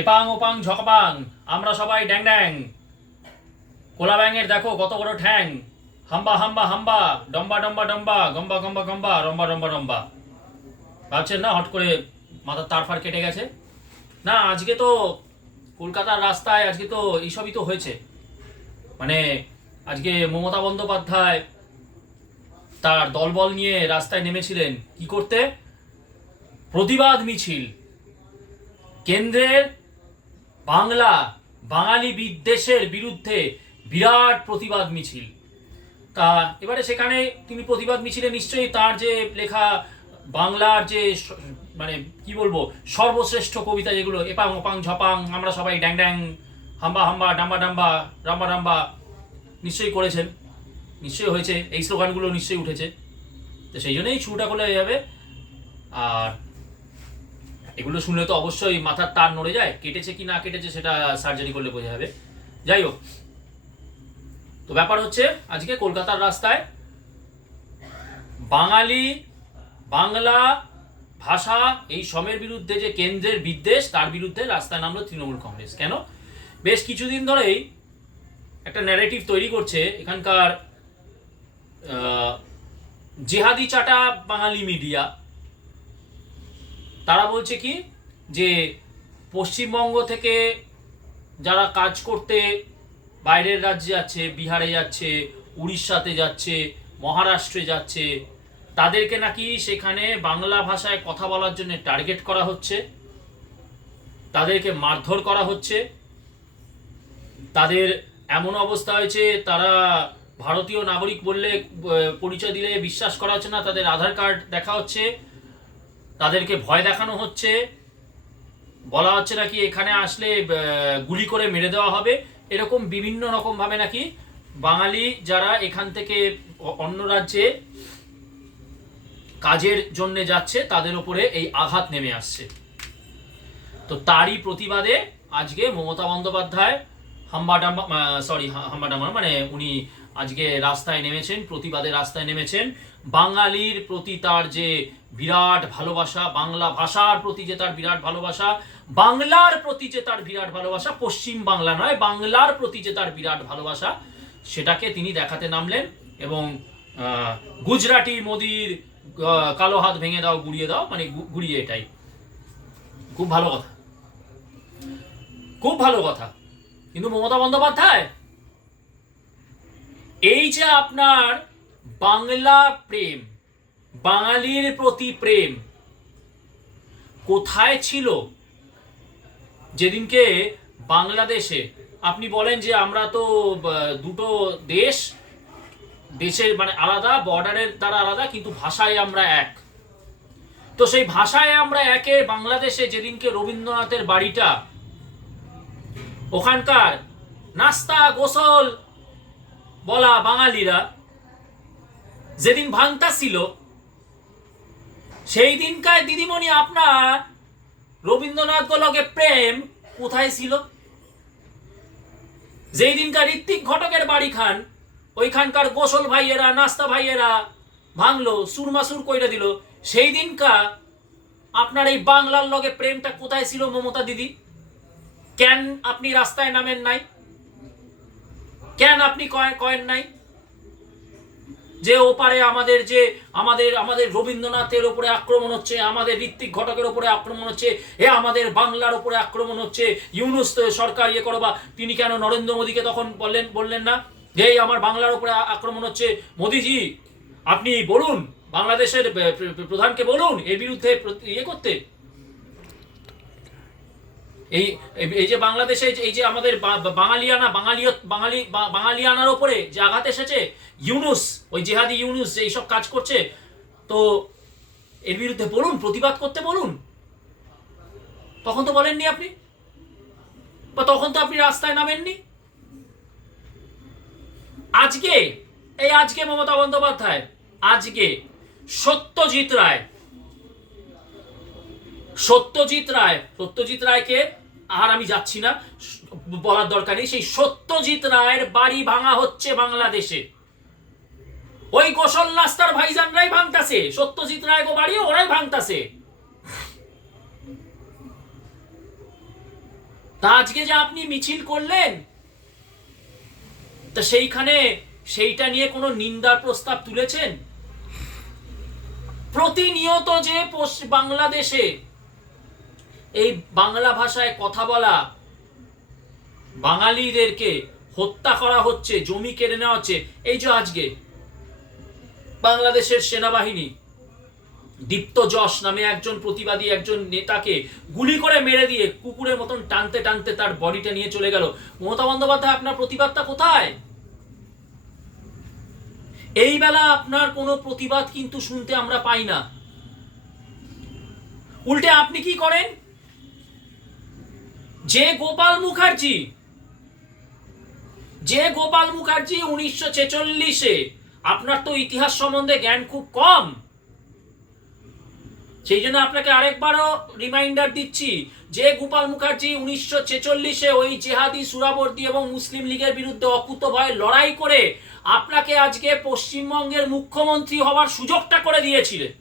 এপাং ওপাং ঝকপাং, আমরা সবাই ড্যাং ড্যাং। কোলা ব্যাঙের দেখো কত বড় ঠ্যাং। হাম্বা হাম্বা হাম্বা, ডম্বা ডম্বা ডম্বা, গম্বা গম্বা গম্বা, রম্বা রম্বা রম্বা। ভাবছেন না হট করে মাথার তার ফার কেটে গেছে? না, আজকে তো কলকাতার রাস্তায়, আজকে তো এইসবই তো হয়েছে। মানে আজকে মমতা বন্দ্যোপাধ্যায় তার দলবল নিয়ে রাস্তায় নেমেছিলেন। কি করতে? প্রতিবাদ মিছিল। কেন্দ্রের বাংলা বাঙালি বিদ্বেষের বিরুদ্ধে বিরাট প্রতিবাদ মিছিল। তা এবারে সেখানে তিনি প্রতিবাদ মিছিলে নিশ্চয়ই তার যে লেখা বাংলার যে মানে কি বলব, সর্বশ্রেষ্ঠ কবিতা যেগুলো, এপাং ওপাং ঝপাং, আমরা সবাই ড্যাং ড্যাং, হাম্বা হাম্বা, ডাম্বা ডাম্বা, রাম্বা ডাম্বা নিশ্চয়ই করেছেন। নিশ্চয়ই হয়েছে, এই স্লোগানগুলো নিশ্চয়ই উঠেছে। তো সেই জন্যই শুরুটা করলে যাবে। আর এগুলো শুনলে তো অবশ্যই মাথার তার নড়ে যায়, কেটেছে কি না কেটেছে সেটা সার্জারি করলে বোঝা যাবে। যাই হোক, তো ব্যাপার হচ্ছে আজকে কলকাতার রাস্তায় বাঙালি, বাংলা ভাষা এই সমের বিরুদ্ধে যে কেন্দ্রের বিদ্বেষ, তার বিরুদ্ধে রাস্তায় নামলো তৃণমূল কংগ্রেস। কেন? বেশ কিছুদিন ধরেই একটা ন্যারেটিভ তৈরি করছে এখানকার জেহাদি চাটা বাঙালি মিডিয়া তারা বলছে কি যে পশ্চিমবঙ্গ থেকে যারা কাজ করতে বাইরের রাজ্যে যাচ্ছে, বিহারে যাচ্ছে, উড়িষ্যাতে যাচ্ছে, মহারাষ্ট্রে যাচ্ছে, তাদেরকে নাকি সেখানে বাংলা ভাষায় কথা বলার জন্য টার্গেট করা হচ্ছে, তাদেরকে মারধর করা হচ্ছে, তাদের এমন অবস্থা হয়েছে, তারা ভারতীয় নাগরিক বললে পরিচয় দিলে বিশ্বাস করা হচ্ছে না, তাদের আধার কার্ড দেখা হচ্ছে তাদেরকে ভয় দেখানো হচ্ছে। বলা হচ্ছে নাকি এখানে আসলে গুলি করে মেরে দেওয়া হবে। এরকম বিভিন্ন রকম ভাবে নাকি বাঙালি যারা এখান থেকে অন্য রাজ্যে কাজের জন্য যাচ্ছে তাদের উপরে এই আঘাত নেমে আসছে। তো তারই প্রতিবাদে আজকে মমতা বন্দ্যোপাধ্যায় হাম্বাডাম্বা সরি হাম্বা ডাম্বা না, মানে উনি আজকে রাস্তায় নেমেছেন, প্রতিবাদে রাস্তায় নেমেছেন। বাঙালির প্রতি তার যে বিরাট ভালোবাসা, বাংলা ভাষার প্রতি যে তার বিরাট ভালোবাসা, বাংলার প্রতি যে তার বিরাট ভালোবাসা, পশ্চিম বাংলা নয়, বাংলার প্রতি যে তার বিরাট ভালোবাসা, সেটাকে তিনি দেখাতে নামলেন এবং গুজরাটি মোদির কালো হাত ভেঙে দাও, গুড়িয়ে দাও মানে গুড়িয়ে এটাই। খুব ভালো কথা। খুব ভালো কথা। কিন্তু মমতা বন্দ্যোপাধ্যায় এই যে আপনার বাংলা প্রেম, বাঙালির প্রতি প্রেম, কোথায় ছিল? যেদিনকে বাংলাদেশে, আপনি বলেন যে আমরা তো দুটো দেশ, দেশের মানে আলাদা, বর্ডারের দ্বারা আলাদা, কিন্তু ভাষায় আমরা এক। তো সেই ভাষায় আমরা একে বাংলাদেশে যেদিনকে রবীন্দ্রনাথের বাড়িটা, ওখানকার নাস্তা গোসল বলা বাঙালিরা যেদিন ভাঙতা ছিল সেই দিনকার দিদিমণি আপনার রবীন্দ্রনাথ গোলকে প্রেম কোথায় ছিল? যেই দিনকার ঋত্বিক ঘটকের বাড়ি খান, ওইখানকার গোসল ভাইয়েরা, নাস্তা ভাইয়েরা ভাঙলো সুরমাসুর কইরা দিল সেই দিনকা আপনার এই বাংলার লগে প্রেমটা কোথায় ছিল মমতা দিদি? কেন আপনি রাস্তায় নামেন নাই? কেন আপনি কয়- কয়েন নাই? যে ওপারে আমাদের যে আমাদের আমাদের রবীন্দ্রনাথের উপরে আক্রমণ হচ্ছে, আমাদের ঋত্বিক ঘটকের উপরে আক্রমণ হচ্ছে, এ আমাদের বাংলার উপরে আক্রমণ হচ্ছে, ইউনুস সরকার ইয়ে করো বা তিনি কেন নরেন্দ্র মোদীকে তখন বললেন বললেন না? যে আমার বাংলার উপরে আ- আক্রমণ হচ্ছে, মোদিজি, আপনি বলুন, বাংলাদেশের প্রধানকে বলুন এর বিরুদ্ধে ইয়ে করতে। এই, এই- যে বাংলাদেশে এই যে আমাদের বাঙালিয়ানা বাঙালিয় বাঙালি বাঙালিয়ানার ওপরে যে আঘাত এসেছে, ইউনুস, ওই জেহাদি ইউনুস যে এইসব কাজ করছে, তো এর বিরুদ্ধে বলুন, প্রতিবাদ করতে বলুন। তখন তো বলেননি আপনি? বা তখন তো আপনি রাস্তায় নামেননি? আজকে, এই আজকে মমতা বন্দ্যোপাধ্যায়, আজকে সত্যজিৎ রায় সত্যজিৎ রায়, সত্যজিৎ রায়কে আর আমি যাচ্ছি না। বলার দরকার নেই। সেই সত্যজিৎ রায়ের বাড়ি ভাঙা হচ্ছে বাংলাদেশে। ওই গোসল নাস্তার ভাইজানরাই ভাঙতাছে। সত্যজিৎ রায় বাড়ি, ওরাই ভাঙতাছে। তা আজকে যে আপনি মিছিল করলেন, তা সেইখানে সেইটা নিয়ে কোনো নিন্দার প্রস্তাব তুলেছেন? প্রতিনিয়ত যে বাংলাদেশে এই বাংলা ভাষায় কথা বলা বাঙালিদেরকে হত্যা করা হচ্ছে, জমি কেড়ে নেওয়া হচ্ছে। এই যে আজকে বাংলাদেশের সেনাবাহিনী দীপ্ত যশ নামে একজন প্রতিবাদী একজন নেতাকে গুলি করে মেরে দিয়ে কুকুরের মতন টানতে টানতে তার বডিটা নিয়ে চলে গেল। মমতা বন্দ্যোপাধ্যায়, আপনার প্রতিবাদটা কোথায়? এই বেলা আপনার কোনো প্রতিবাদ কিন্তু শুনতে আমরা পাই না। উল্টে আপনি কি করেন? যে গোপাল মুখার্জি, যে গোপাল মুখার্জি উনিশশো ছেচল্লিশে, আপনার তো ইতিহাস সম্বন্ধে জ্ঞান খুব কম। সেই জন্য আপনাকে আরেকবারও রিমাইন্ডার দিচ্ছি, যে গোপাল মুখার্জি উনিশশো ছেচল্লিশে ওই জেহাদি, সুরাবর্দী এবং মুসলিম লীগের বিরুদ্ধে অকুত ভয়ে লড়াই করে আপনাকে আজকে পশ্চিমবঙ্গের মুখ্যমন্ত্রী হওয়ার সুযোগটা করে দিয়েছিলেন।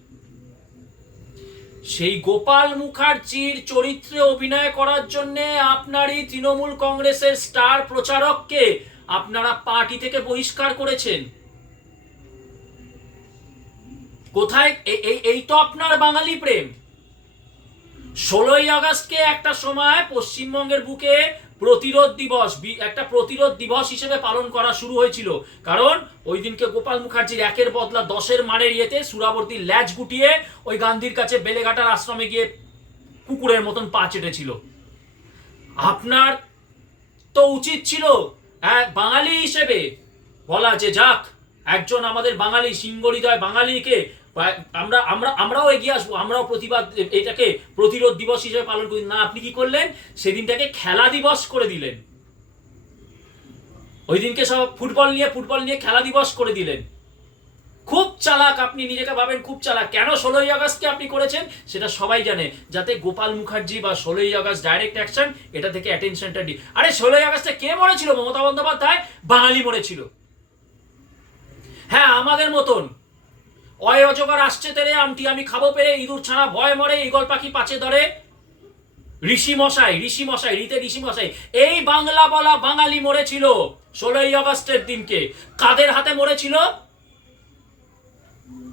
সেই গোপাল মুখার্জির চরিত্রে অভিনয় করার জন্য আপনারই তৃণমূল কংগ্রেসের স্টার প্রচারককে আপনারা পার্টি থেকে বহিষ্কার করেছেন। কোথায়? এই তো আপনার বাঙালি প্রেম। ষোলোই আগস্টকে একটা সময় পশ্চিমবঙ্গের বুকে প্রতিরোধ দিবস একটা প্রতিরোধ দিবস হিসেবে পালন করা শুরু হয়েছিল। কারণ, ওই দিনকে গোপাল মুখার্জির একের বদলা দশের মানের ইয়েতে সুরাবর্তীর ল্যাচ গুটিয়ে ওই গান্ধীর কাছে বেলেঘাটার আশ্রমে গিয়ে কুকুরের মতন পা চেটেছিল। আপনার তো উচিত ছিল বাঙালি হিসেবে, বলা যে যাক, একজন আমাদের বাঙালি সিংহরিদয় বাঙালিকে আমরা আমরা, আমরাও এগিয়ে আসব, আমরাও প্রতিবাদ, এটাকে প্রতিরোধ দিবস হিসেবে পালন করি। না, আপনি কি করলেন? সেদিনটাকে খেলা দিবস করে দিলেন। ওই দিনকে সব ফুটবল নিয়ে ফুটবল নিয়ে খেলা দিবস করে দিলেন। খুব চালাক আপনি, নিজেকে ভাবেন খুব চালাক। কেন ষোলোই আগস্টকে আপনি করেছেন? সেটা সবাই জানে। যাতে গোপাল মুখার্জি বা ষোলোই আগস্ট ডাইরেক্ট অ্যাকশন এটা থেকে অ্যাটেনশনটা দি আরে, ষোলোই আগস্টে কে মরেছিল? মমতা বন্দ্যোপাধ্যায়? বাঙালি মরেছিল। হ্যাঁ আমাদের মতন। অয় অজগর আসছে তেরে, আমটি আমি খাব পেরে, ইঁদুর ছাড়া ভয় মরে ইগল পাখি পাচে ধরে? ঋষি মশাই ঋষি মশাই রীতে ঋষি মশাই এই বাংলা বলা বাঙালি মরেছিল ষোলোই আগস্টের দিনকে। কাদের হাতে মরেছিল?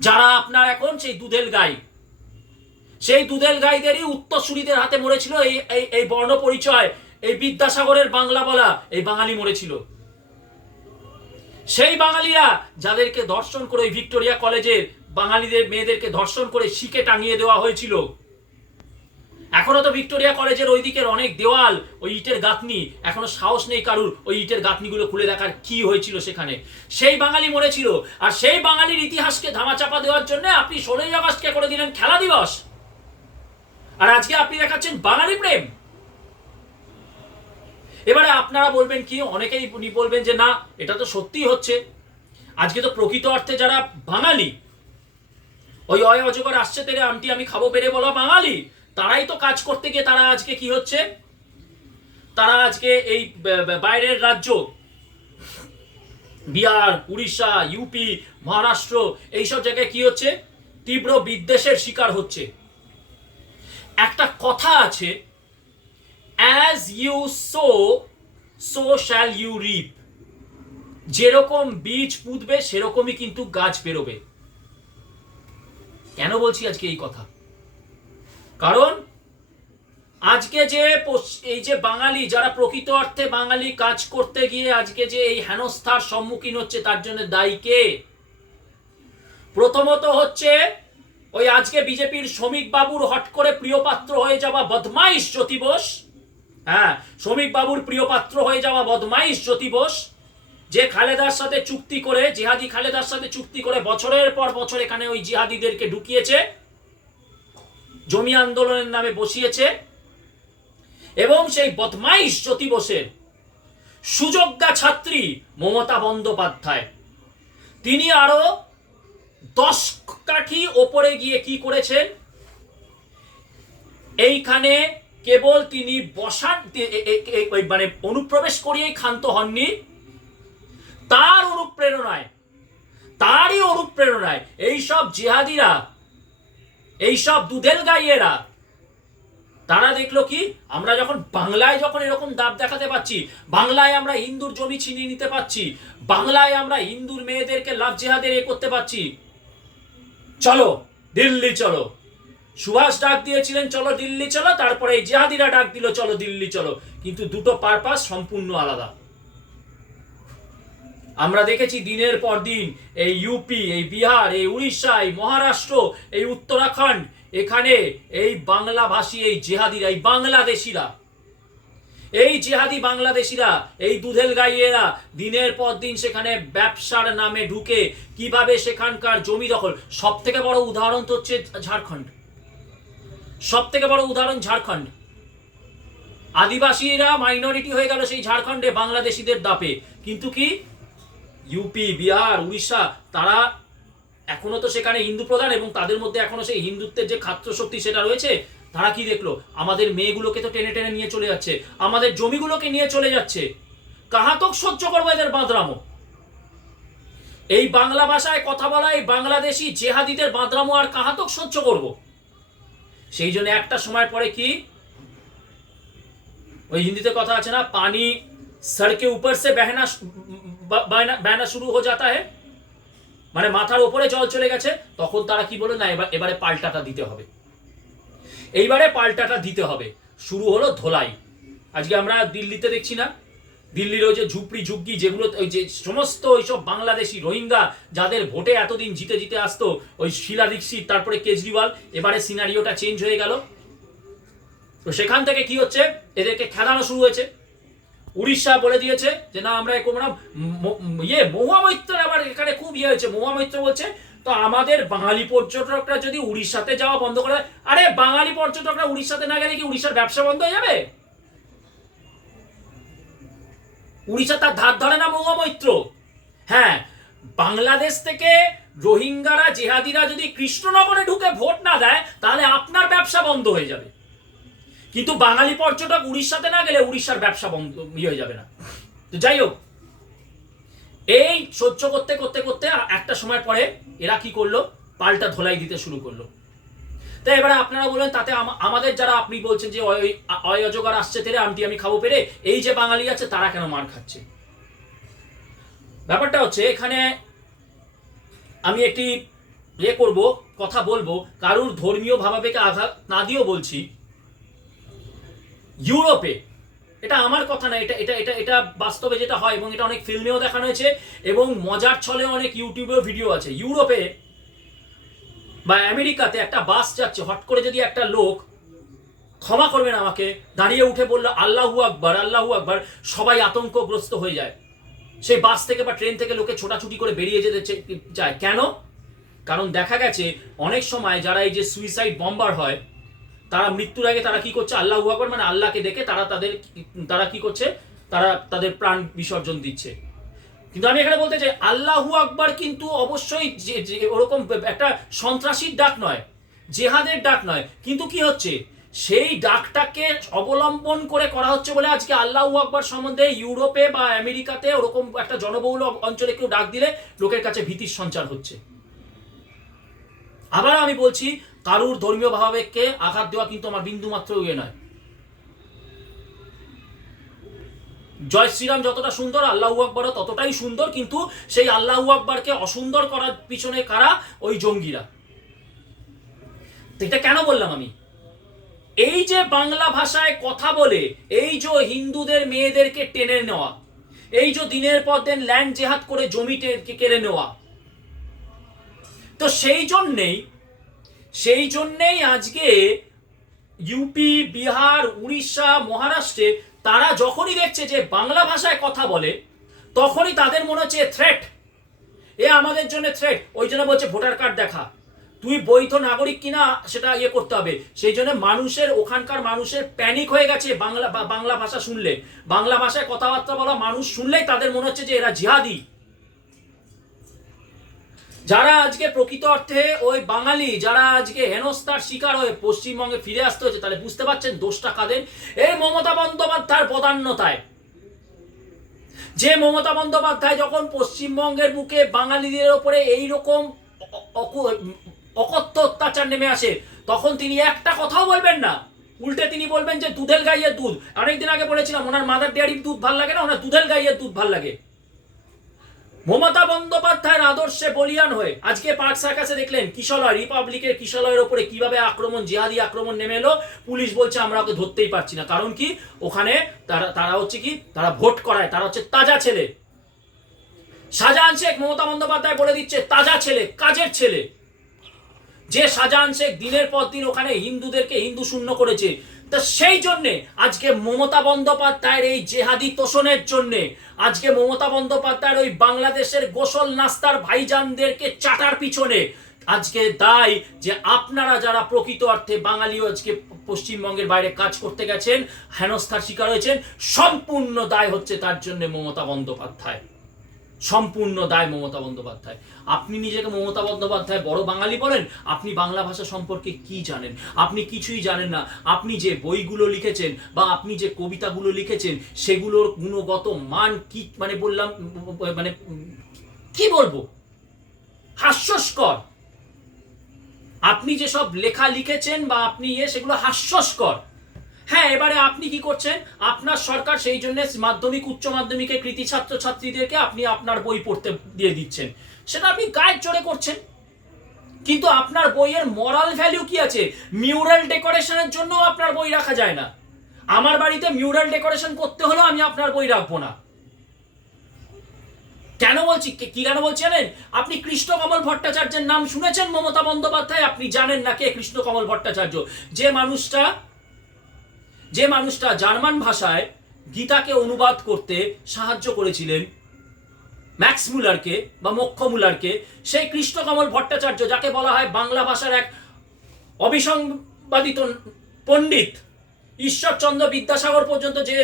যারা আপনার এখন সেই দুধেল গাই। সেই দুধেল গাইদেরই উত্তরসূরিদের হাতে মরেছিল এই এই বর্ণ পরিচয়, এই বিদ্যাসাগরের বাংলা বলা এই বাঙালি মরেছিল। সেই বাঙালিরা যাদেরকে ধর্ষণ করে ভিক্টোরিয়া কলেজের বাঙালিদের মেয়েদেরকে ধর্ষণ করে শিকে টাঙিয়ে দেওয়া হয়েছিল। এখনও তো ভিক্টোরিয়া কলেজের ওই দিকের অনেক দেওয়াল, ওই ইটের গাঁথনি, এখনও সাহস নেই কারুর ওই ইটের গাঁথনিগুলো খুলে দেখার কি হয়েছিল সেখানে। সেই বাঙালি মরেছিল, আর সেই বাঙালির ইতিহাসকে ধামাচাপা দেওয়ার জন্য আপনি ষোলোই আগস্টকে করে দিলেন খেলা দিবস। আর আজকে আপনি দেখাচ্ছেন বাঙালি প্রেম। এবারে আপনারা বলবেন কি? অনেকেই উনি বলবেন যে না, এটা তো সত্যিই হচ্ছে। আজকে তো প্রকৃত অর্থে যারা বাঙালি, ওই অয় অজগর আসছে তেরে, আমটি আমি খাব পেরে বলা বাঙালি, তারাই তো কাজ করতে গিয়ে তারা আজকে কি হচ্ছে? তারা আজকে এই বাইরের রাজ্য, বিহার, উড়িষ্যা, ইউপি, মহারাষ্ট্র, এইসব জায়গায় কি হচ্ছে? তীব্র বিদ্বেষের শিকার হচ্ছে। একটা কথা আছে as you sow so shall you reap যেরকম বীজ পুঁতবে, সেরকমই কিন্তু গাছ বেরোবে। কেন বলছি আজকে এই কথা? কারণ আজকে যে এই যে বাঙালি, যারা প্রকৃত অর্থে বাঙালি কাজ করতে গিয়ে আজকে যে এই হেনস্থার সম্মুখীন হচ্ছে, তার জন্য দায়ী কে? প্রথমত হচ্ছে, ওই আজকে বিজেপির শ্রমিক বাবুর হট করে প্রিয় পাত্র হয়ে যাওয়া বদমাইশ জ্যোতি বোস হ্যাঁ শ্রমিক বাবুর প্রিয় পাত্র হয়ে যাওয়া বদমাইশ জ্যোতি বোস, যে খালেদার সাথে চুক্তি করে, জিহাদি খালেদার সাথে চুক্তি করে বছরের পর বছর এখানে ওই জিহাদিদেরকে ঢুকিয়েছে, জমি আন্দোলনের নামে বসিয়েছে, এবং সেই বদমাইশ জ্যোতি বোসের সুযোগ্যা ছাত্রী মমতা বন্দ্যোপাধ্যায়। তিনি আরও দশ কাঠি ওপরে গিয়ে কি করেছেন? এইখানে কেবল তিনি ওই মানে অনুপ্রবেশ করিয়েই ক্ষান্ত হননি। তার অনুপ্রেরণায়, তারই অনুপ্রেরণায় এইসব জিহাদিরা, এইসব দুধেল গাইয়েরা তারা দেখল কি, আমরা যখন বাংলায় যখন এরকম দাব দেখাতে পাচ্ছি, বাংলায় আমরা হিন্দুর জমি ছিনিয়ে নিতে পাচ্ছি, বাংলায় আমরা হিন্দুর মেয়েদেরকে লাভ জেহাদের এ করতে পাচ্ছি, চলো, দিল্লি চলো। সুভাষ ডাক দিয়েছিলেন, চলো দিল্লি চলো। তারপরে এই জেহাদিরা ডাক দিল, চলো দিল্লি চলো। কিন্তু দুটো পারপাস সম্পূর্ণ আলাদা। আমরা দেখেছি দিনের পর দিন এই ইউপি এই বিহার, এই উড়িষ্যা, এই মহারাষ্ট্র, এই উত্তরাখণ্ড, এখানে এই বাংলাভাষী, এই জেহাদিরা, এই বাংলাদেশিরা। এই জেহাদি বাংলাদেশিরা, এই দুধেল গাইয়েরা দিনের পর দিন সেখানে ব্যবসার নামে ঢুকে কীভাবে সেখানকার জমি দখল। সব থেকে বড় উদাহরণ তো হচ্ছে ঝাড়খণ্ড। সব থেকে বড় উদাহরণ ঝাড়খণ্ড। আদিবাসীরা মাইনরিটি হয়ে গেল সেই ঝাড়খণ্ডে, বাংলাদেশিদের দাপে। কিন্তু কি? ইউপি বিহার, উড়িষ্যা, তারা এখনও তো সেখানে হিন্দু প্রধান এবং তাদের মধ্যে এখনও সেই হিন্দুত্বের যে খাত্র শক্তি সেটা রয়েছে, তারা কি দেখল? আমাদের মেয়েগুলোকে তো টেনে টেনে নিয়ে চলে যাচ্ছে, আমাদের জমিগুলোকে নিয়ে চলে যাচ্ছে। কাহাতক সহ্য করব এদের বাঁদরামো? এই বাংলা ভাষায় কথা বলা এই বাংলাদেশি জেহাদিদের বাঁদরামো আর কাহাতক সহ্য করব? সেই জন্য একটা সময় পরে কি? ওই হিন্দিতে কথা আছে না, পানি সড়কে উপর সে বহনা বহনা শুরু হয়ে যাতা है মানে মাথার উপরে জল চলে গেছে, তখন তারা কি বলে, না, এবার, এবারে পাল্টাটা দিতে হবে। এইবারে পাল্টাটা দিতে হবে। শুরু হলো ধোলাই। আজকে আমরা দিল্লিতে দেখছি না। দিল্লির ওই যে ঝুপড়ি ঝুপড়ি যেগুলো, ওই যে সমস্ত ওইসব বাংলাদেশি রোহিঙ্গা যাদের ভোটে এতদিন জিতে জিতে আসতো, ওই শিলা দীক্ষিত, তারপরে কেজরিওয়াল, এবারে সিনারিওটা চেঞ্জ হয়ে গেল। তো সেখান থেকে কি হচ্ছে? এদেরকে খেদানো শুরু হয়েছে। উড়িষ্যা বলে দিয়েছে যে, না, আমরা করব না। ইয়ে মহুয়া মৈত্র আবার এখানে খুব ইয়ে হয়েছে। মহুয়া মৈত্র বলছে, তো আমাদের বাঙালি পর্যটকরা যদি উড়িষ্যাতে যাওয়া বন্ধ করে আরে বাঙালি পর্যটকরা উড়িষ্যাতে না গেলে কি উড়িষ্যার ব্যবসা বন্ধ হয়ে যাবে? উড়িষ্যা তার ধার ধরে না মহুয়া মৈত্র হ্যাঁ বাংলাদেশ থেকে রোহিঙ্গারা, জেহাদিরা যদি কৃষ্ণনগরে ঢুকে ভোট না দেয়, তাহলে আপনার ব্যবসা বন্ধ হয়ে যাবে। কিন্তু বাঙালি পর্যটক উড়িষ্যাতে না গেলে উড়িষ্যার ব্যবসা বন্ধ ইয়ে হয়ে যাবে না। তো যাই হোক, এই সহ্য করতে করতে করতে একটা সময় পরে এরা কি করল? পাল্টা ধোলাই দিতে শুরু করল। তো এবারে আপনারা বলেন, তাতে আমাদের যারা আপনি বলছেন যে অয়- আসছে তেরে আমটি আমি খাব পেরে, এই যে বাঙালি আছে, তারা কেন মার খাচ্ছে? ব্যাপারটা হচ্ছে, এখানে আমি একটি ইয়ে করব, কথা বলব, কারুর ধর্মীয় ভাবাবেগে আঘাত না দিয়েও বলছি। ইউরোপে, এটা আমার কথা না, এটা এটা এটা এটা বাস্তবে যেটা হয় এবং এটা অনেক ফিল্মেও দেখানো হয়েছে, এবং মজার ছলে অনেক ইউটিউবেও ভিডিও আছে। ইউরোপে বা আমেরিকাতে একটা বাস যাচ্ছে, হট করে যদি একটা লোক ক্ষমা করবেন আমাকে, দাঁড়িয়ে উঠে বলল, আল্লাহু আকবার আল্লাহু আকবার, সবাই আতঙ্কগ্রস্ত হয়ে যায়। সেই বাস থেকে বা ট্রেন থেকে লোকে ছোটাছুটি করে বেরিয়ে যেতে চায়। কেন? কারণ দেখা গেছে, অনেক সময় যারা এই যে সুইসাইড বম্বার হয়, তারা মৃত্যুর আগে তারা কি করছে? আল্লাহ আকবর মানে আল্লাহকে দেখে তারা তাদের তারা কি করছে? তারা তাদের প্রাণ বিসর্জন দিচ্ছে। কিন্তু আমি এখানে বলতে চাই, আল্লাহু আকবার কিন্তু অবশ্যই যে ওরকম একটা সন্ত্রাসীর ডাক নয়, জেহাদের ডাক নয়। কিন্তু কি হচ্ছে? সেই ডাকটাকে অবলম্বন করে করা হচ্ছে বলে আজকে আল্লাহু আকবর সম্বন্ধে ইউরোপে বা আমেরিকাতে ওরকম একটা জনবহুল অঞ্চলে কেউ ডাক দিলে লোকের কাছে ভীতির সঞ্চার হচ্ছে। আবার আমি বলছি, কারুর ধর্মীয় ভাবাবেগকে আঘাত দেওয়া কিন্তু আমার বিন্দু মাত্র ইয়ে নয়। জয় শ্রীরাম যতটা সুন্দর, আল্লাহু আকবরও ততটাই সুন্দর, কিন্তু সেই আল্লাহু আকবরকে অসুন্দর করার পিছনে কারা? ওই জঙ্গিরা। এটা কেন বললাম আমি? এই যে বাংলা ভাষায় কথা বলে, এই যে হিন্দুদের মেয়েদেরকে টেনে নেওয়া, এই যে দিনের পর দিন ল্যান্ড জেহাদ করে জমিতে কেড়ে নেওয়া, তো সেই জন্যেই সেই জন্যেই আজকে ইউপি, বিহার, উড়িষ্যা, মহারাষ্ট্রে তারা যখনই দেখছে যে বাংলা ভাষায় কথা বলে, তখনই তাদের মনে হচ্ছে থ্রেট এ আমাদের জন্য থ্রেট ওই জন্য বলছে, ভোটার কার্ড দেখা। তুই বৈধ নাগরিক কিনা সেটা ইয়ে করতে হবে। সেই জন্য মানুষের, ওখানকার মানুষের প্যানিক হয়ে গেছে বাংলা বাংলা ভাষা শুনলে। বাংলা ভাষায় কথাবার্তা বলা মানুষ শুনলেই তাদের মনে হচ্ছে যে এরা জিহাদি। যারা আজকে প্রকৃত অর্থে ওই বাঙালি, যারা আজকে হেনস্থার শিকার হয়ে পশ্চিমবঙ্গে ফিরে আসতে হচ্ছে তাহলে বুঝতে পারছেন দোষটা কাদের? এই মমতা বন্দ্যোপাধ্যায়ের প্রধান্যতায় যে মমতা বন্দ্যোপাধ্যায় যখন পশ্চিমবঙ্গের বুকে বাঙালিদের ওপরে এইরকম অকথ্য অত্যাচার নেমে আসে, তখন তিনি একটা কথাও বলবেন না। উল্টে তিনি বলবেন যে, দুধেল গাইয়ের দুধ। অনেকদিন আগে বলেছিলাম, ওনার মাদার ডেয়ারির দুধ ভালো লাগে না? ওনার দুধেল গাইয়ের দুধ ভালো লাগে। মমতা বন্দ্যোপাধ্যায়ের আদর্শে বলিয়ান হয়ে আজকে পার্ক সার্কাসে দেখলেন কিশলয়, রিপাবলিকের কিশলয়ের ওপরে কীভাবে আক্রমণ, জিহাদি আক্রমণ নেমে এলো, পুলিশ বলছে আমরা ওকে ধরতেই পারছি না। কারণ কি? ওখানে তারা তারা হচ্ছে কি? তারা ভোট করায়, তারা হচ্ছে তাজা ছেলে। শাহজাহান শেখ মমতা বন্দ্যোপাধ্যায় বলে দিচ্ছে, তাজা ছেলে, কাজের ছেলে। যে শাহজাহান শেখ দিনের পর দিন ওখানে হিন্দুদেরকে হিন্দু শূন্য করেছে তা সেই জন্যে আজকে মমতা বন্দ্যোপাধ্যায়ের এই জেহাদি তোষণের জন্যে আজকে মমতা বন্দ্যোপাধ্যায়ের ওই বাংলাদেশের গোসল নাস্তার ভাইজানদেরকে চাটার পিছনে আজকে দায় যে আপনারা যারা প্রকৃত অর্থে বাঙালিও আজকে পশ্চিমবঙ্গের বাইরে কাজ করতে গেছেন, হেনস্থার শিকার হয়েছেন, সম্পূর্ণ দায় হচ্ছে তার জন্য মমতা বন্দ্যোপাধ্যায়। সম্পূর্ণ দায় মমতা বন্দ্যোপাধ্যায়। আপনি নিজেকে মমতা বন্দ্যোপাধ্যায় বড় বাঙালি বলেন, আপনি বাংলা ভাষা সম্পর্কে কি জানেন? আপনি কিছুই জানেন না। আপনি যে বইগুলো লিখেছেন বা আপনি যে কবিতাগুলো লিখেছেন, সেগুলোর গুণগত মান কি মানে বললাম মানে কি বলব? হাস্যস্কর। আপনি যে সব লেখা লিখেছেন বা আপনি ইয়ে সেগুলো হাস্যস্কর। হ্যাঁ এবারে আপনি কি করছেন? আপনার সরকার সেই জন্য মাধ্যমিক, উচ্চ মাধ্যমিকের কৃতি ছাত্র ছাত্রীদেরকে আপনি আপনার বই পড়তে দিয়ে দিচ্ছেন। সেটা আপনি গায়ের চড়ে করছেন। কিন্তু আপনার বইয়ের মরাল ভ্যালু কি আছে? মিউরাল ডেকোরেশনের জন্য আপনার বই রাখা যায় না। আমার বাড়িতে মিউরাল ডেকোরেশন করতে হলেও আমি আপনার বই রাখব না। কেন বলছি? কি কি কেন বলছি জানেন? আপনি কৃষ্ণকমল ভট্টাচার্যের নাম শুনেছেন মমতা বন্দ্যোপাধ্যায়? আপনি জানেন না কে কৃষ্ণকমল ভট্টাচার্য? যে মানুষটা যে মানুষটা জার্মান ভাষায় গীতাকে অনুবাদ করতে সাহায্য করেছিলেন, ম্যাক্স মুলারকে বা মক্ষ মুলারকে, সেই কৃষ্ণকমল ভট্টাচার্য, যাকে বলা হয় বাংলা ভাষার এক অবিসংবাদিত পণ্ডিত, ঈশ্বরচন্দ্র বিদ্যাসাগর পর্যন্ত যে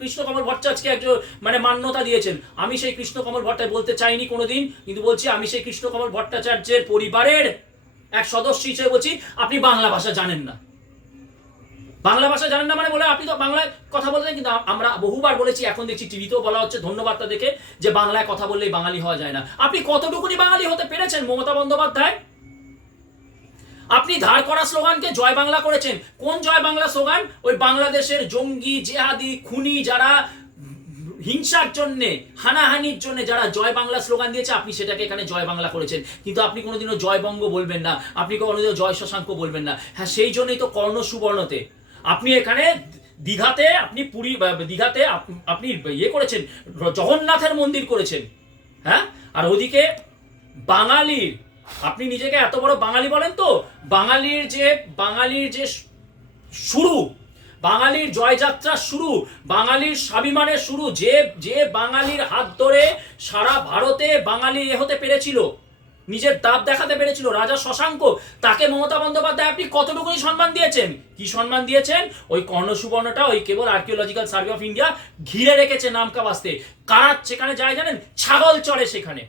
কৃষ্ণকমল ভট্টাচার্যকে একজন মানে মান্যতা দিয়েছেন, আমি সেই কৃষ্ণকমল ভট্টাচার্য বলতে চাইনি কোনোদিন, কিন্তু বলছি আমি সেই কৃষ্ণকমল ভট্টাচার্যের পরিবারের এক সদস্য হিসেবে বলছি, আপনি বাংলা ভাষা জানেন না। বাংলা ভাষা জানেন না মানে বলে আপনি তো বাংলায় কথা বলতেন কিন্তু আমরা বহুবার বলেছি, এখন দেখছি টিভিতেও বলা হচ্ছে ধন্যবাদটা দেখে যে বাংলায় কথা বললেই বাঙালি হওয়া যায় না। আপনি কতটুকুনি বাঙালি হতে পেরেছেন, মমতা বন্দ্যোপাধ্যায়? আপনি ধার করা স্লোগানকে জয় বাংলা করেছেন। কোন জয় বাংলা স্লোগান? ওই বাংলাদেশের জঙ্গি, জেহাদি, খুনি যারা হিংসার জন্য, হানাহানির জন্য যারা জয় বাংলা স্লোগান দিয়েছে, আপনি সেটাকে এখানে জয় বাংলা করেছেন। কিন্তু আপনি কোনোদিনও জয়বঙ্গ বলবেন না, আপনি কোনোদিনও জয় শশাঙ্ক বলবেন না। হ্যাঁ সেই জন্যই তো কর্ণ সুবর্ণতে আপনি এখানে দীঘাতে আপনি পুরী দীঘাতে আপ- আপনি ইয়ে করেছেন, জগন্নাথের মন্দির করেছেন হ্যাঁ? আর ওদিকে বাঙালির আপনি নিজেকে এত বড় বাঙালি বলেন তো, বাঙালির যে বাঙালির যে শুরু, বাঙালির জয়যাত্রার শুরু, বাঙালির স্বাভিমানের শুরু, যে যে বাঙালির হাত ধরে সারা ভারতে বাঙালি এ হতে পেরেছিল নিজের দাঁত দেখাতে পেরেছিল রাজা শশাঙ্ক। তাকে মমতা বন্দ্যোপাধ্যায় আপনি কতটুকুনি সম্মান দিয়েছেন? কি সম্মান দিয়েছেন? ওই কর্ণ সুবর্ণটা ওই কেবল আর্কিওলজিক্যাল সার্ভে অফ ইন্ডিয়া ঘিরে রেখেছে নামকা বাস্তে। কারা সেখানে যায় জানেন? ছাগল চড়ে সেখানে।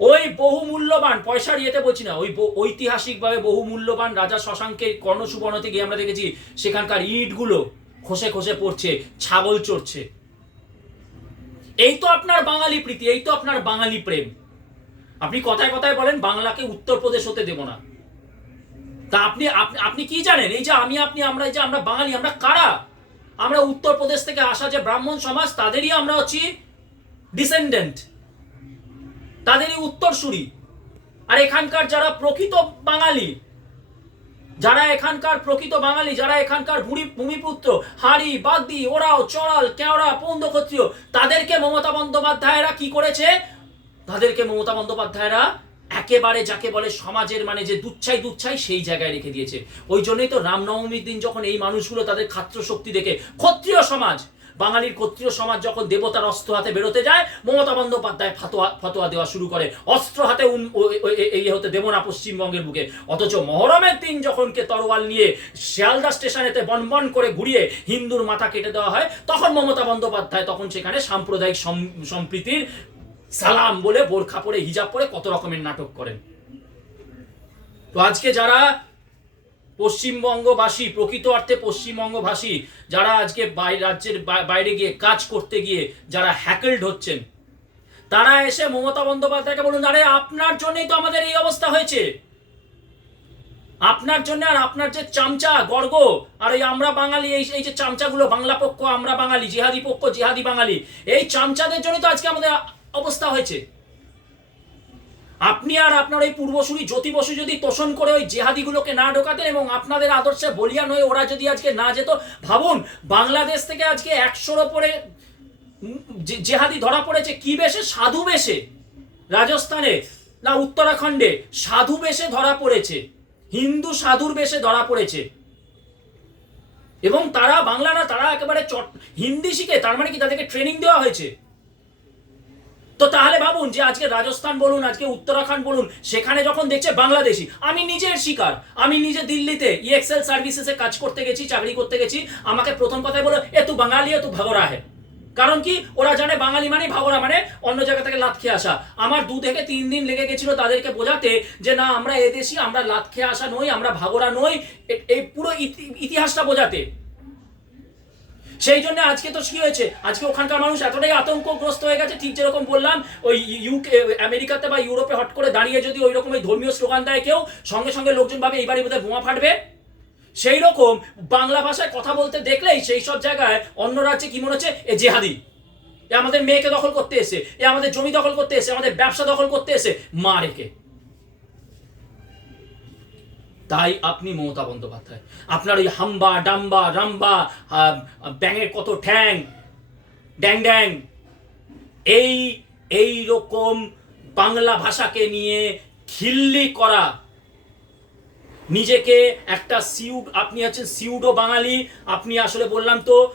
ওই বহু মূল্যবান পয়সার ইয়েতে বলছি না, ওই ঐতিহাসিকভাবে বহু মূল্যবান রাজা শশাঙ্কের কর্ণ সুবর্ণতে গিয়ে আমরা দেখেছি, সেখানকার ইটগুলো খসে খসে পড়ছে, ছাগল চড়ছে। এই তো আপনার বাঙালি প্রীতি, এই তো আপনার বাঙালি প্রেম। আপনি কথায় কথায় বলেন, বাংলাকে উত্তরপ্রদেশ হতে দেব না। তা আপনি আপনি কি জানেন? এই যে আমি, আপনি, আমরা, এই যে আমরা বাঙালি, আমরা কারা? আমরা উত্তরপ্রদেশ থেকে আসা যে ব্রাহ্মণ সমাজ, তাদেরই আমরা হচ্ছি ডিসেন্ডেন্ট তাদেরই উত্তরসূরি। আর এখানকার যারা প্রকৃত বাঙালি, যারা এখানকার প্রকৃত বাঙালি, যারা এখানকার ভূমি, ভূমিপুত্র, হাড়ি, বাগদি ওরাও চড়াল, কেওড়া, পৌন্দ, ক্ষত্রিয়, তাদেরকে মমতা বন্দ্যোপাধ্যায়রা কি করেছে? তাদেরকে মমতা বন্দ্যোপাধ্যায়রা একেবারে যাকে বলে সমাজের মানে যে দুচ্ছাই দুচ্ছাই সেই জায়গায় রেখে দিয়েছে। ওই জন্যই তো রামনবমীর দিন যখন এই মানুষগুলো তাদের খাত্র শক্তি দেখে, ক্ষত্রিয় সমাজ, বাঙালির ক্ষত্রিয় সমাজ যখন দেবতার অস্ত্র হাতে বেরোতে যায়, মমতা বন্দ্যোপাধ্যায় ফতোয়া ফতোয়া দেওয়া শুরু করে। অস্ত্র হাতে এই হতে দেব না পশ্চিমবঙ্গের বুকে। অথচ মহরমের দিন যখন কে তরোয়াল নিয়ে শিয়ালদা স্টেশনেতে বনবন করে ঘুরিয়ে হিন্দুর মাথা কেটে দেওয়া হয়, তখন মমতা বন্দ্যোপাধ্যায় তখন সেখানে সাম্প্রদায়িক সম- সম্প্রীতির সালাম বলে বোরখা পরে, হিজাব পরে কত রকমের নাটক করেন। তো আজকে যারা পশ্চিমবঙ্গবাসী, প্রকৃত অর্থে পশ্চিমবঙ্গবাসী, যারা আজকে রাজ্যের বাইরে গিয়ে কাজ করতে গিয়ে যারা হ্যাকেলড হচ্ছেন, তারা এসে মমতা বন্দ্যোপাধ্যায়কে বলুন, আরে, আপনার জন্যই তো আমাদের এই অবস্থা হয়েছে। আপনার জন্য আর আপনার যে চামচা, গর্গ, আর এই আমরা বাঙালি, এই এই যে চামচাগুলো, বাংলা পক্ষ, আমরা বাঙালি, জিহাদি পক্ষ, জিহাদি বাঙালি, এই চামচাদের জন্য তো আজকে আমাদের অবস্থা হয়েছে। আপনি আর আপনার ওই পূর্বসূরি জ্যোতি বসু যদি তোষণ করে ওই জেহাদিগুলোকে না ঢোকাতেন এবং আপনাদের আদর্শে বলিয়ান হয়ে ওরা যদি আজকে না যেত, ভাবুন বাংলাদেশ থেকে আজকে একশোর ওপরে জেহাদি ধরা পড়েছে। কি বেশে? সাধু বেশে। রাজস্থানে না উত্তরাখণ্ডে সাধু বেশে ধরা পড়েছে। হিন্দু সাধুর বেশে ধরা পড়েছে। এবং তারা বাংলা না, তারা একেবারে হিন্দি শিখে, তার মানে কি? তাদেরকে ট্রেনিং দেওয়া হয়েছে। তো তাহলে ভাবুন যে আজকে রাজস্থান বলুন, আজকে উত্তরাখণ্ড বলুন, সেখানে যখন দেখছে বাংলাদেশি, আমি নিজের শিকার, আমি নিজে দিল্লিতে E ইএক্সএল সার্ভিসেসে কাজ করতে গেছি, চাকরি করতে গেছি, আমাকে প্রথম কথাই বলো, এ তু বাঙালি, এ তু ভাগরা হে। কারণ কি? ওরা জানে বাঙালি মানে ভাগরা মানে অন্য জায়গা থেকে লাত খেয়ে আসা। আমার দু থেকে তিন দিন লেগে গেছিল তাদেরকে বোঝাতে যে, না, আমরা এদেশি, আমরা লাত খেয়ে আসা নই, আমরা ভাগরা নই। এই পুরো ইতি- ইতিহাসটা বোঝাতে। সেই জন্য আজকে তো কি হয়েছে? আজকে ওখানকার মানুষ এতটাই আতঙ্কগ্রস্ত হয়ে গেছে, ঠিক যেরকম বললাম, ওই ইউকে আমেরিকাতে বা ইউরোপে হট করে দাঁড়িয়ে যদি ওই রকম ওই ধর্মীয় স্লোগান দেয় কেউ, সঙ্গে সঙ্গে লোকজন ভাবে এইবারই বোধহয় বোমা ফাটবে। সেই রকম বাংলা ভাষায় কথা বলতে দেখলেই সেই সব জায়গায় অন্য রাজ্যে কি মনে হচ্ছে? এ জেহাদি। এ আমাদের মেয়েকে দখল করতে এসে, এ আমাদের জমি দখল করতে এসে আমাদের ব্যবসা দখল করতে এসে মা রেখে তাই আপনি মমতা বন্দ্যোপাধ্যায়। আপনার ওই হাম্বা, ডাম্বা, রাম্বা ব্যাঙের কত ঠ্যাং, ড্যাং ড্যাং, এই এই রকম বাংলা ভাষাকে নিয়ে খিল্লি করা। নিজেকে একটা সিউড, আপনি আছেন সিউডো বাঙালি, আপনি আসলে বললাম তো,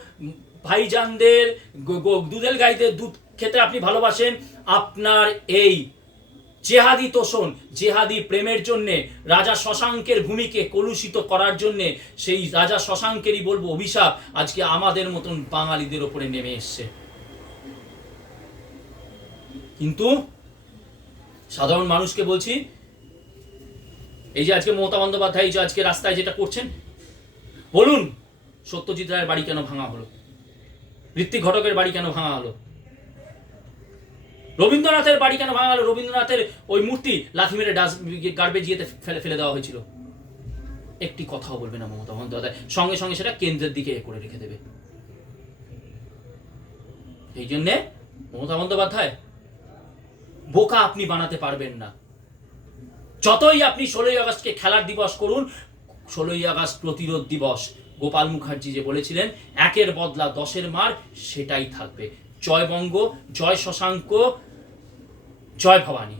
ভাইজানদের গ- গ- দুধেল গাইদের দুধ খেতে আপনি ভালোবাসেন, আপনার এই জেহাদি তোষণ, জেহাদি প্রেমের জন্যে, রাজা শশাঙ্কের ভূমিকে কলুষিত করার জন্যে, সেই রাজা শশাঙ্কেরই বলব অভিশাপ আজকে আমাদের মতন বাঙালিদের ওপরে নেমে এসছে। কিন্তু সাধারণ মানুষকে বলছি, এই যে আজকে মমতা বন্দ্যোপাধ্যায় যে আজকে রাস্তায় যেটা করছেন, বলুন, সত্যজিৎ রায়ের বাড়ি কেন ভাঙা হলো? ঋত্বিক ঘটকের বাড়ি কেন ভাঙা হলো? রবীন্দ্রনাথের বাড়ি কেন ভাঙা রবীন্দ্রনাথের ওই মূর্তি লাথি মেরে গার্বেজ ইয়েতে ফেলে ফেলে দেওয়া হয়েছিল। একটি কথাও বলবে না মমতা বন্দ্যোপাধ্যায়। সঙ্গে সঙ্গে সেটা কেন্দ্রের দিকে করে রেখে দেবে। এই জন্যে মমতা বন্দ্যোপাধ্যায়, বোকা আপনি বানাতে পারবেন না। যতই আপনি ষোলোই আগস্টকে খেলার দিবস করুন, ষোলোই আগস্ট প্রতিরোধ দিবস, গোপাল মুখার্জি যে বলেছিলেন, একের বদলা দশের মার, সেটাই থাকবে। জয় বঙ্গ, জয় শশাঙ্ক জয় ভবানী